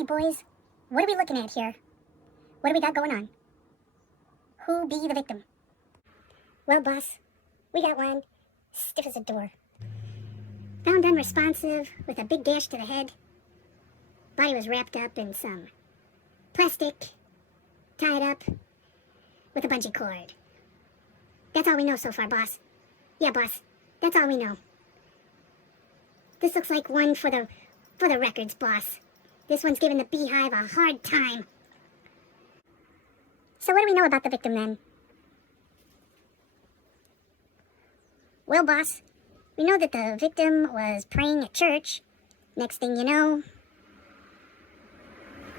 Alrighty, boys. What are we looking at here? What do we got going on? Who be the victim? Well, boss, we got one stiff as a door. Found unresponsive with a big gash to the head. Body was wrapped up in some plastic, tied up with a bungee cord. That's all we know so far, boss. Yeah, boss, that's all we know. This looks like one for the records, boss. This one's giving the beehive a hard time. So what do we know about the victim, then? Well, boss, we know that the victim was praying at church. Next thing you know,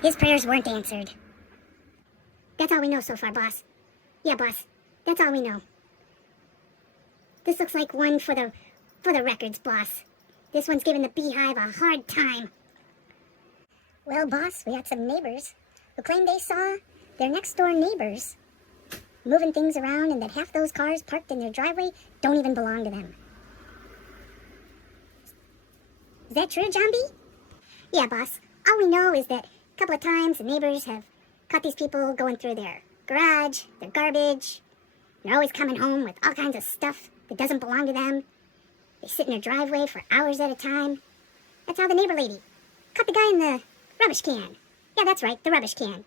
his prayers weren't answered. That's all we know so far, boss. Yeah, boss, that's all we know. This looks like one for the records, boss. This one's giving the beehive a hard time. Well, boss, we got some neighbors who claim they saw their next-door neighbors moving things around and that half those cars parked in their driveway don't even belong to them. Is that true, John B? Yeah, boss. All we know is that a couple of times the neighbors have caught these people going through their garage, their garbage. They're always coming home with all kinds of stuff that doesn't belong to them. They sit in their driveway for hours at a time. That's how the neighbor lady caught the guy in the rubbish can. Yeah, that's right, the rubbish can.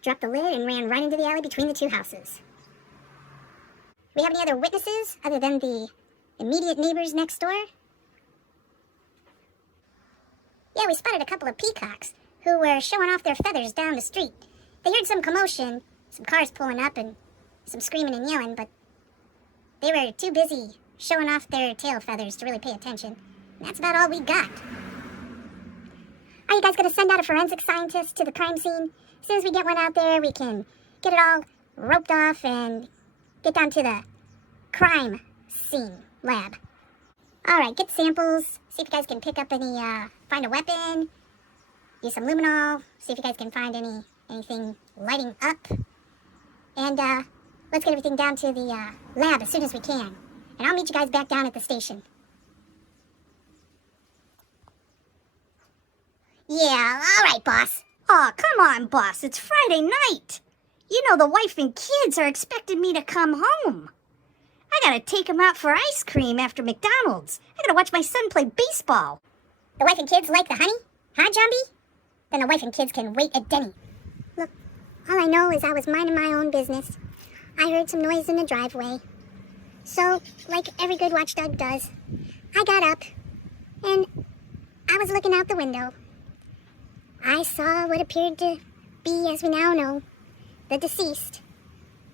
Dropped the lid and ran right into the alley between the two houses. We have any other witnesses other than the immediate neighbors next door? Yeah, we spotted a couple of peacocks who were showing off their feathers down the street. They heard some commotion, some cars pulling up and some screaming and yelling, but they were too busy showing off their tail feathers to really pay attention. And that's about all we got. Are you guys going to send out a forensic scientist to the crime scene? As soon as we get one out there, we can get it all roped off and get down to the crime scene lab. Alright, get samples, see if you guys can pick up any, find a weapon, use some luminol, see if you guys can find anything lighting up, and, let's get everything down to the, lab as soon as we can. And I'll meet you guys back down at the station. Yeah, alright, boss. Aw, come on, boss. It's Friday night. You know the wife and kids are expecting me to come home. I gotta take them out for ice cream after McDonald's. I gotta watch my son play baseball. The wife and kids like the honey? Huh, John B? Then the wife and kids can wait at Denny. Look, all I know is I was minding my own business. I heard some noise in the driveway. So, like every good watchdog does, I got up, and I was looking out the window. I saw what appeared to be, as we now know, the deceased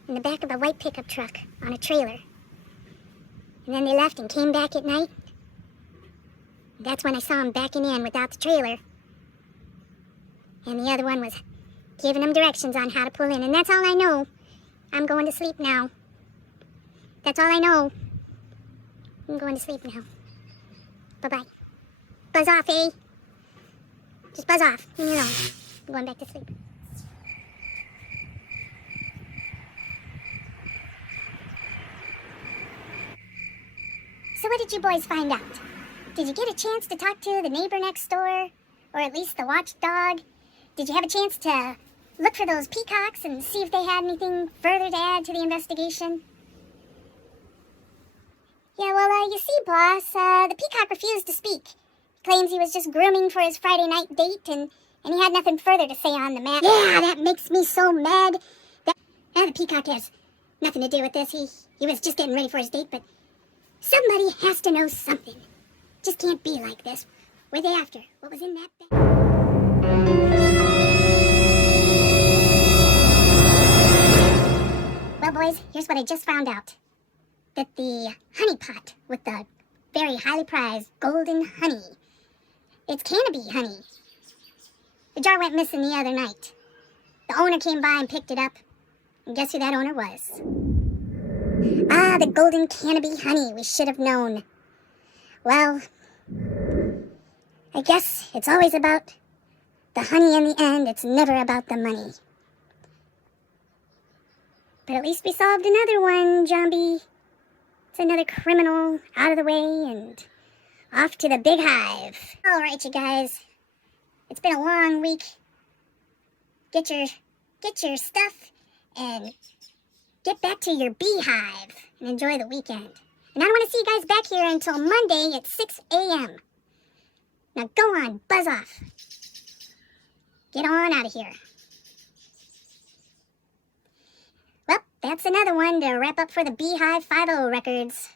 in the back of a white pickup truck on a trailer. And then they left and came back at night. That's when I saw him backing in without the trailer. And the other one was giving him directions on how to pull in. And that's all I know. I'm going to sleep now. That's all I know. I'm going to sleep now. Bye-bye. Buzz off, eh? Just buzz off. Leave me alone. I'm going back to sleep. So what did you boys find out? Did you get a chance to talk to the neighbor next door? Or at least the watchdog? Did you have a chance to look for those peacocks and see if they had anything further to add to the investigation? Yeah, well, you see, boss, the peacock refused to speak. Claims he was just grooming for his Friday night date, and he had nothing further to say on the matter. Yeah, that makes me so mad. The peacock has nothing to do with this. He was just getting ready for his date, but somebody has to know something. Just can't be like this. Were they after? What was in that bag? Well, boys, here's what I just found out. That the honey pot with the very highly prized golden honey, it's canopy honey. The jar went missing the other night. The owner came by and picked it up. And guess who that owner was? Ah, the golden canopy honey we should have known. Well, I guess it's always about the honey in the end. It's never about the money. But at least we solved another one, John B. It's another criminal out of the way and off to the big hive. All right, you guys. It's been a long week. get your stuff and get back to your beehive and enjoy the weekend. And I don't want to see you guys back here until Monday at 6 a.m. Now go on, buzz off. Get on out of here. Well, that's another one to wrap up for the Beehive 5-0 records.